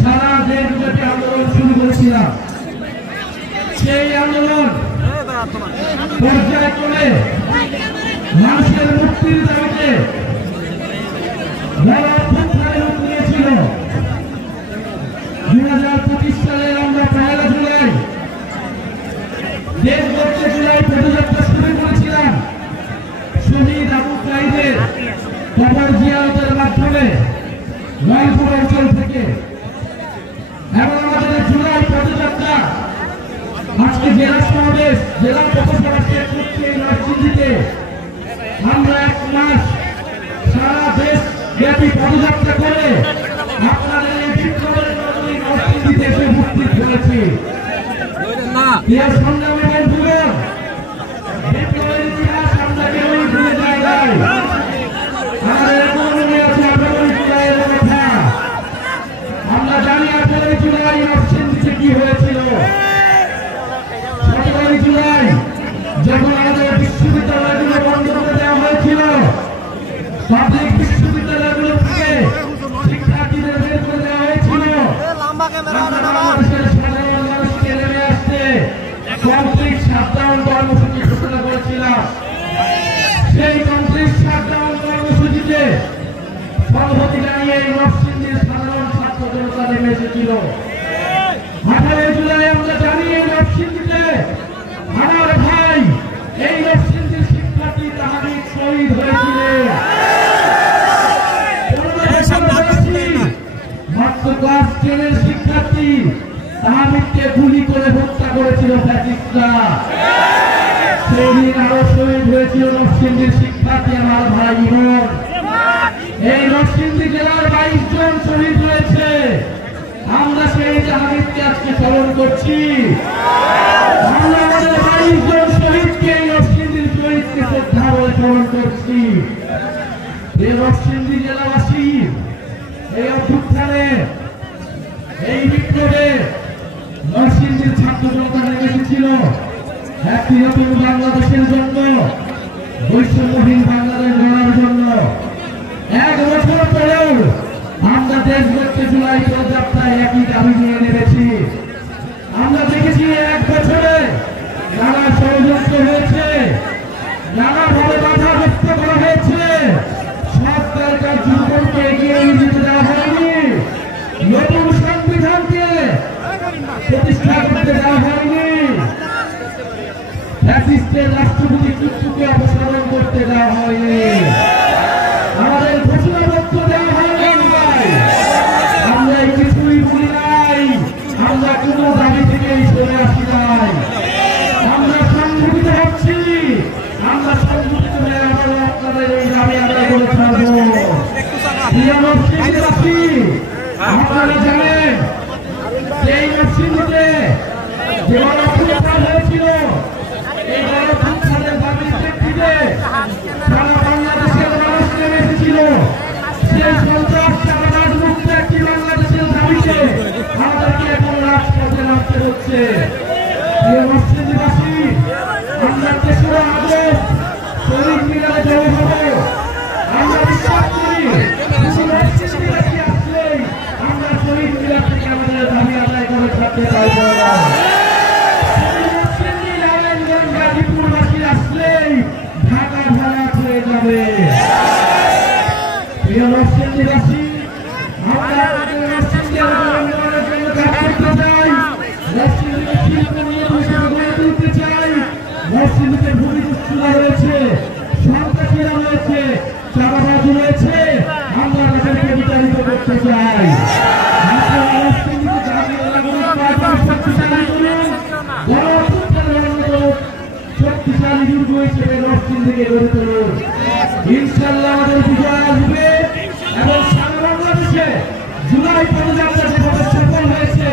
সারা দেশব্যাপী আন্দোলন শুরু করেছিলাম। সেই আন্দোলন পর্যায়ক্রমে মানুষের মুক্তির দাবিতে রূপ নিয়েছিল। 2025 সালে আমরা 1 জুলাই দেশব্যাপী জুলাই পদযাত্রা শুরু করেছিলাম। শহীদ আবু সাঈদের কবর জিয়ারতের মাধ্যমে রংপুর অঞ্চল থেকে এবং আমাদের জুলাই পদযাত্রা আজকে জেলা সমাবেশ জেলা পথসভা শেষ হচ্ছে নরসিংদীতে। আমরা 1 মাস সারা দেশ ব্যাপী পদযাত্রা করে আপনাদের এই বিপ্লবের নরসিংদীতে এসে উপস্থিত হয়েছি। সংগ্রামী বন্ধুগণ, বিপ্লবের ইতিহাস আমরা কেউই ভুলে যাই নাই। আমরা জানি 18 জুলাই নরসিংদীতে কি হয়েছিল। 17 জুলাই যখন আমাদের বিশ্ববিদ্যালয়গুলো বন্ধ করে দেওয়া হয়েছিল, পাবলিক বিশ্ববিদ্যালয়গুলো থেকে শিক্ষার্থীদের বের করে দেওয়া হয়েছিল, সাধারণ মানুষকে নেমে আসতে কমপ্লিট শাটডাউন কর্মসূচি ঘোষণা করেছিলাম। সেই কমপ্লিট শাটডাউন কর্মসূচিতে সংহতি জানিয়ে নরসিংদীর সাধারণ ছাত্র জনতা নেমে এসেছিল। 18 জুলাই আমরা জানি নরসিংদীতে আমার ভাই এই নরসিংদীর শিক্ষার্থী তাহাবিদ শহীদ হয়েছিলেন। মাত্র ক্লাস 10 এর শিক্ষার্থী তাহাবিদকে গুলি করে হত্যা করেছিল ফ্যাসিস্টরা। সেদিন আরো শহীদ হয়েছিল নরসিংদীর শিক্ষার্থী আমার ভাই ইমন। এই নরসিংদী জেলার 22 জন শহীদ হয়েছে। আমরা সেই তাহাবিদকে আজকে স্মরণ করছি। আমরা আমাদের 22 জন শহীদকে নরসিংদীর শহীদকে শ্রদ্ধা বলে স্মরণ করছি। এই নরসিংদী জেলাবাসী এই অভ্যুত্থানে এই বিপ্লবে নরসিংদীর ছাত্র জনতা নেমে এসেছিল একটি নতুন বাংলাদেশের জন্য, বৈষম্যহীন বাংলাদেশ গড়ার জন্য। 1 বছর পরেও আমরা দেশব্যাপী জুলাই পদযাত্রায় একই দাবি নিয়ে নেমেছি। আমরা দেখেছি 1 বছরে নানা ষড়যন্ত্র হয়েছে, নানাভাবে বাধাগ্রস্ত করা হয়েছে। সরকার কার্যক্রমকে এগিয়ে নিয়ে যেতে দেওয়া হয়নি, নতুন সংবিধানকে প্রতিষ্ঠা করতে দেওয়া হয়নি, ফ্যাসিস্টের রাষ্ট্রপতি কর্তৃত্বকে অপসারণ করতে দেওয়া হয়নি, আমাদের ঘোষণাপত্র দেওয়া হয়নি। আমরা কিছুই বলি নাই, আমরা কোন দাবি থেকেই সরে আসি নাই। আমরা সংগঠিত হচ্ছি, আমরা সংগঠিত হয়ে আবারও আপনাদের এই দাবি আদায় করে ছাড়বো। নরসিংদীবাসী, আপনারা জানেন এই নরসিংদীতে যে গণঅভ্যুত্থান হয়েছিল, এই গণঅভ্যুত্থানের দাবির প্রেক্ষিতে সারা বাংলাদেশের মানুষ নেমে এসেছিল। সেই সন্ত্রাস চাঁদাবাজ মুক্ত একটি বাংলাদেশের দাবিতে আমাদেরকে এখন রাজপথে নামতে হচ্ছে। নরসিংদীবাসী, আমরা 3রা আগস্ট শহীদ মিনারে জড়ো হব। আমরা বিশ্বাস করি নরসিংদীবাসী আসলেই আমরা শহীদ মিনার থেকে আমাদের দাবি আদায় করে থাকতে পারবো না। গাজীপুরবাসী আসলেই ঢাকা ভরাট হয়ে যাবে। প্রিয় নরসিংদীবাসী, আমরা নরসিংদীর উন্নয়নের জন্য কাজ করতে চাই, নরসিংদীকে শিল্প নিয়ে গড়ে তুলতে চাই। নরসিংদীতে ভূমিদস্যুরা রয়েছে, সন্ত্রাসীরা রয়েছে, চাঁদাবাজ রয়েছে, আমরা তাদেরকে বিতাড়িত করতে চাই। শক্তিশালী দুর্গ হিসেবে নরসিংদীকে গড়ে তুলুন। ইনশাআল্লাহ আমাদের বিজয় আসবে এবং সারা বাংলাদেশে জুলাই পদযাত্রা যেভাবে সফল হয়েছে,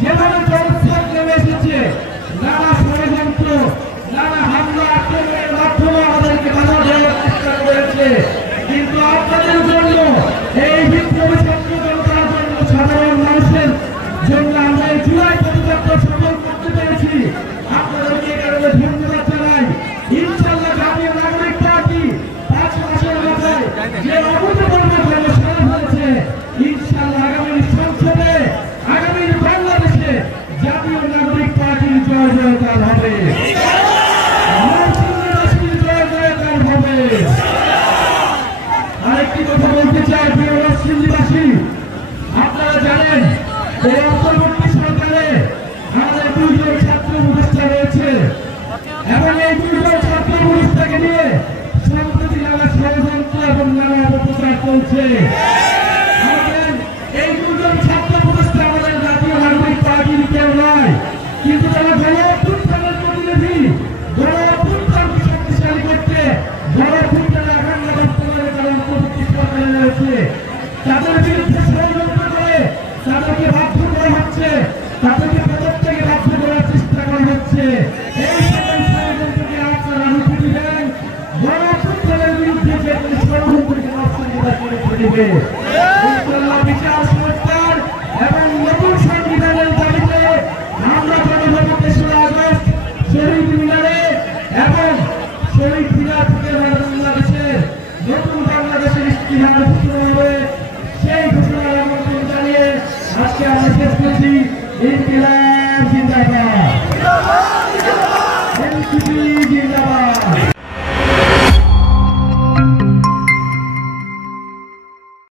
যেভাবে জনস্রোত নেমে এসেছে, নানা ষড়যন্ত্র, নানা হামলা আক্রমণের মাধ্যমে আমাদেরকে বাধা দেওয়ার চেষ্টা করেছে, কিন্তু আপনাদের জন্য এই বিপ্লবী ছাত্র জনতার জন্য, সাধারণ মানুষের জন্য আমরা এই জুলাই পদযাত্রা সফল করতে পেরেছি। আপনাদেরকে এই কারণে ধন্যবাদ জানাই। ইনশাআল্লাহ জাতীয় নাগরিক পার্টি 5 মাসের মাথায় যে বিরুদ্ধে ষড়যন্ত্র করে তাদেরকে বাধ্য করা হচ্ছে, তাদেরকে ভেতর থেকে বাধ্য করার চেষ্টা করা হচ্ছে। এই সকল ষড়যন্ত্রকে আপনারা রুখে দিবেন। গণতন্ত্রের বিরুদ্ধে যে ষড়যন্ত্রকে নষ্ট করে দিবে, বিচার